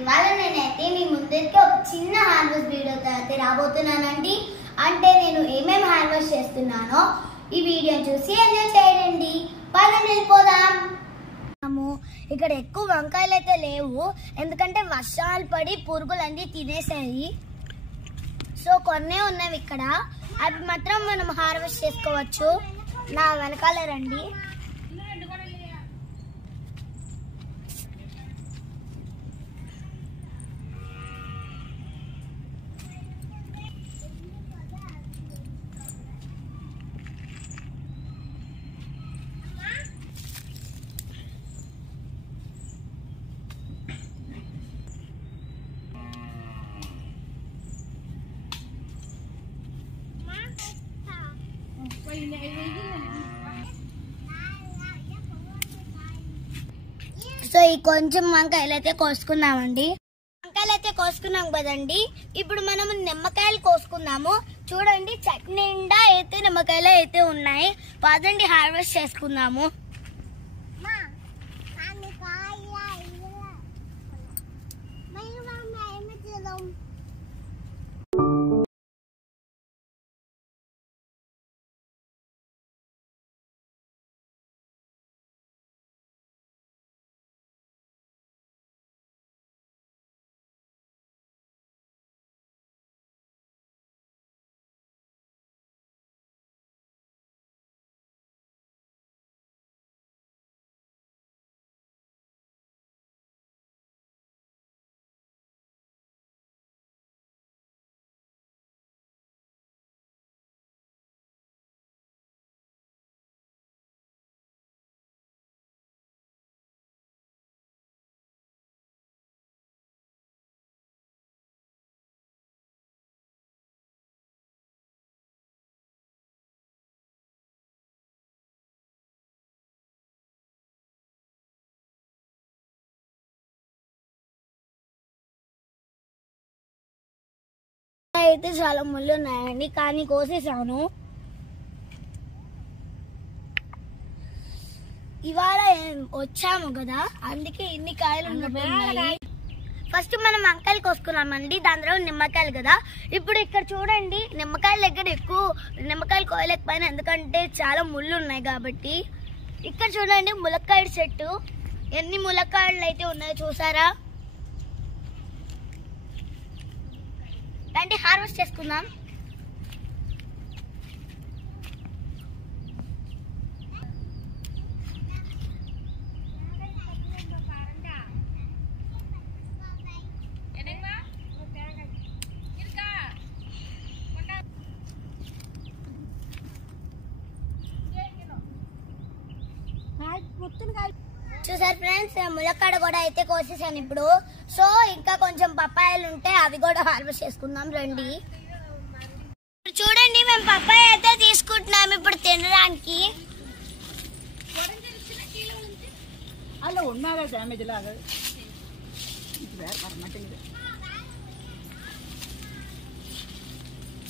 ఇవాళ నేనైతే మీ ముందరికి ఒక చిన్న హార్వెస్ట్ వీడియోతో అయితే రాబోతున్నానండి. అంటే నేను ఏమేమి హార్వెస్ట్ చేస్తున్నానో ఈ వీడియోని చూసి ఎంజాయ్ చేయండి. పదండి వెళ్ళిపోదాం. ఇక్కడ ఎక్కువ వంకాయలు అయితే లేవు, ఎందుకంటే వర్షాలు పడి పురుగులన్నీ తినేసాయి. సో కొన్నే ఉన్నవి ఇక్కడ, అవి మాత్రం మనం హార్వెస్ట్ చేసుకోవచ్చు. నా వెనకాల రండి. సో ఈ కొంచెం వంకాయలు అయితే కోసుకున్నామండి. వంకాయలు అయితే కోసుకున్నాం కదండి. ఇప్పుడు మనం నిమ్మకాయలు కోసుకుందాము. చూడండి, చెట్టు నిండా అయితే నిమ్మకాయలు అయితే ఉన్నాయి. పదండి హార్వెస్ట్ చేసుకుందాము. అయితే చాలా ముళ్ళు ఉన్నాయండి, కానీ కోసేసాను. ఇవాళ వచ్చాము కదా, అందుకే ఇన్ని కాయలు ఉన్నట్టున్నాయి. ఫస్ట్ మనం వంకాయలు కోసుకున్నామండి, దాని తర్వాత నిమ్మకాయలు కదా. ఇప్పుడు ఇక్కడ చూడండి, నిమ్మకాయల దగ్గర ఎక్కువ నిమ్మకాయలు కోయలేకపోయినా, ఎందుకంటే చాలా ముళ్ళు ఉన్నాయి కాబట్టి. ఇక్కడ చూడండి, ములక్కాయ చెట్టు ఎన్ని ములక్కాయలు అయితే ఉన్నాయో చూసారా. రండి హార్వెస్ట్ చేసుకుందాం. చూసారు ఫ్రెండ్స్, ములక్కాడ కూడా అయితే కోసేసాను ఇప్పుడు. సో ఇంకా కొంచెం పప్పాయలు ఉంటే అవి కూడా హార్వెస్ట్ చేసుకుందాం రండి. చూడండి, మేము పప్పాయ అయితే తీసుకుంటున్నాం ఇప్పుడు తినడానికి.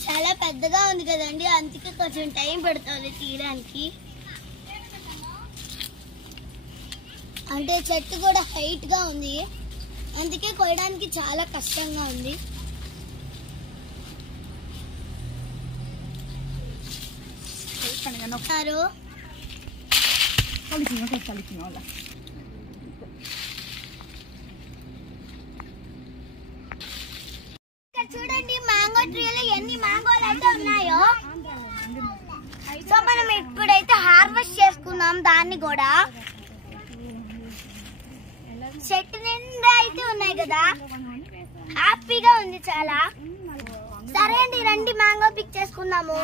చాలా పెద్దగా ఉంది కదండి, అందుకే కొంచెం టైం పడుతుంది తీయడానికి. అంటే చెట్టు కూడా హైట్ గా ఉంది, అందుకే కోయడానికి చాలా కష్టంగా ఉంది. చూడండి, మ్యాంగో ట్రీలో ఎన్ని మ్యాంగోలు అయితే ఉన్నాయో. సో మనం ఇప్పుడైతే హార్వెస్ట్ చేసుకున్నాం దాన్ని కూడా. చెట్టు నిండా అయితే ఉన్నాయి కదా, హ్యాపీగా ఉంది చాలా. సరే అండి, రండి మ్యాంగో పిక్ చేసుకుందాము.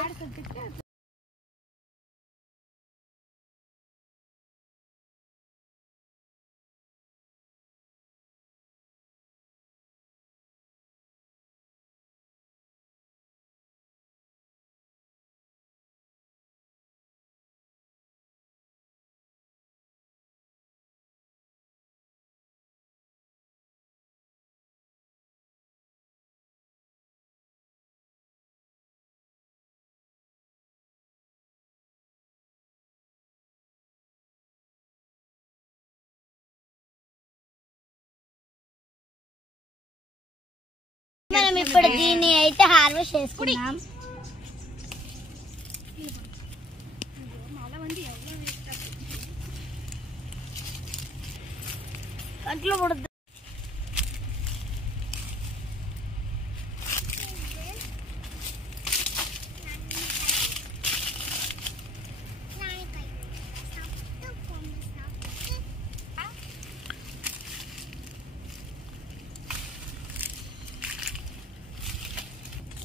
ఇప్పుడు దీన్ని అయితే హార్వెస్ట్ చేసుకున్నాం. కంట్లో పడుతుంది.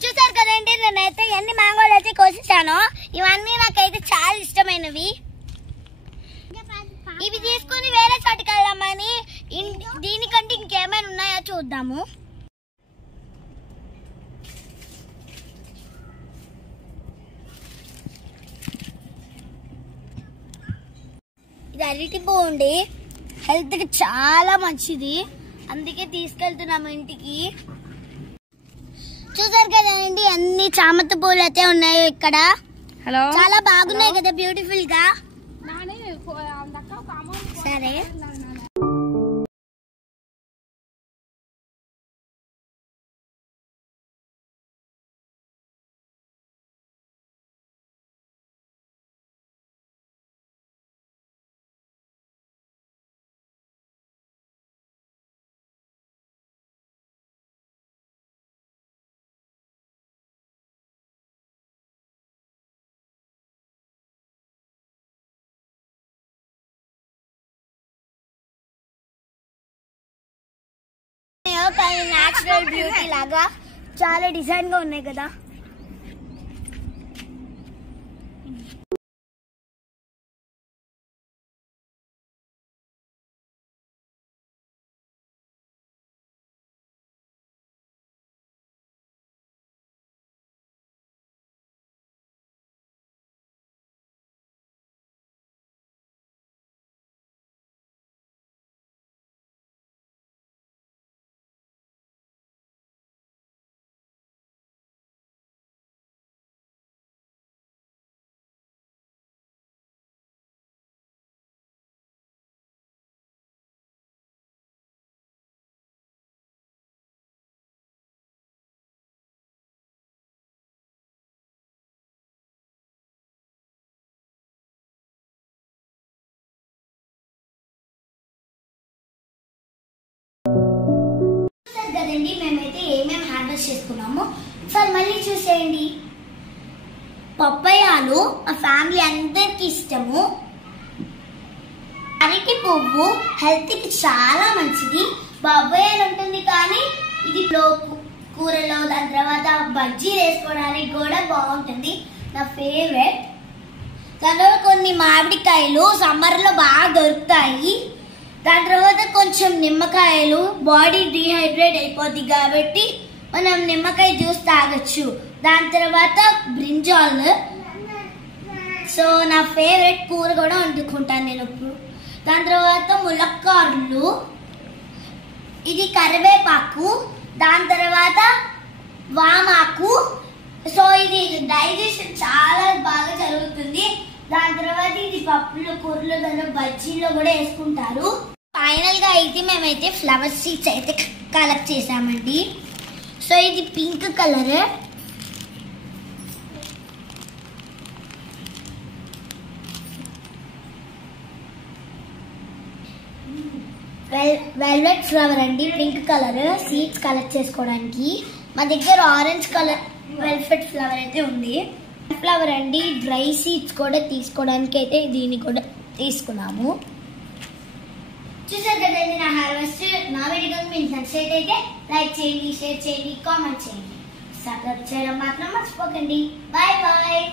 చూసారు కదండి, నేనైతే ఎన్ని మ్యాంగోలు అయితే కోసేసానో ఇవన్నీ నాకైతే చాలా ఇష్టమైనవి. ఇవి తీసుకుని వేరే చోటుకి వెళ్దామని దీనికంటే ఇంకేమైనా ఉన్నాయో చూద్దాము. ఇది అరటి పువ్వు, హెల్త్ కి చాలా మంచిది, అందుకే తీసుకెళ్తున్నాము ఇంటికి. చూసారు కదండి, అన్ని చామంతి పూలు అయితే ఉన్నాయి ఇక్కడ. చాలా బాగున్నాయి కదా, బ్యూటిఫుల్ గా. సరే నేచురల్ బ్యూటీ లాగా చాలా డిజైన్ గా ఉన్నాయి కదా. కదండి, మేమైతే ఏమేమి హార్వెస్ట్ చేసుకున్నాము ఒకసారి మళ్ళీ చూసేయండి. పప్పయ్యాలు మా ఫ్యామిలీ అందరికి ఇష్టము. అరటి పువ్వు హెల్త్ కి చాలా మంచిది. పప్పయ్యాలు ఉంటుంది కానీ ఇది కూరలో, దాని తర్వాత బజ్జీ వేసుకోవడానికి కూడా బాగుంటుంది, నా ఫేవరెట్. దానిలో కొన్ని మామిడికాయలు సమ్మర్ లో బాగా దొరుకుతాయి. దాని తర్వాత కొంచెం నిమ్మకాయలు, బాడీ డీహైడ్రేట్ అయిపోద్ది కాబట్టి మనం నిమ్మకాయ జ్యూస్ తాగొచ్చు. దాని తర్వాత బ్రింజాల్, సో నా ఫేవరెట్ కూర కూడా వండుకుంటాను నేను ఇప్పుడు. దాని తర్వాత ములక్కాడలు, ఇది కరివేపాకు, దాని తర్వాత వామాకు. సో ఇది డైజెషన్ చాలా బాగా జరుగుతుంది. దాని తర్వాత ఇది పప్పులు, కూరలు, దాని బజ్జీలో కూడా వేసుకుంటారు. ఫైనల్ గా అయితే మేమైతే ఫ్లవర్ సీడ్స్ అయితే కలెక్ట్ చేసామండి. సో ఇది పింక్ కలర్, వెల్వెట్ ఫ్లవర్ అండి, పింక్ కలర్ సీడ్స్ కలెక్ట్ చేసుకోవడానికి. మా దగ్గర ఆరెంజ్ కలర్ వెల్వెట్ ఫ్లవర్ అయితే ఉంది. ఫ్లవర్ అండి, డ్రై సీడ్స్ కూడా తీసుకోవడానికి అయితే దీన్ని కూడా తీసుకున్నాము. చూసారు కదండి నా హార్వెస్ట్. నా వీడియో మీకు నచ్చినట్లయితే లైక్ చేయండి, షేర్ చేయండి, కామెంట్ చేయండి, సబ్స్క్రైబ్ చేయడం మాత్రం మర్చిపోకండి. Bye bye.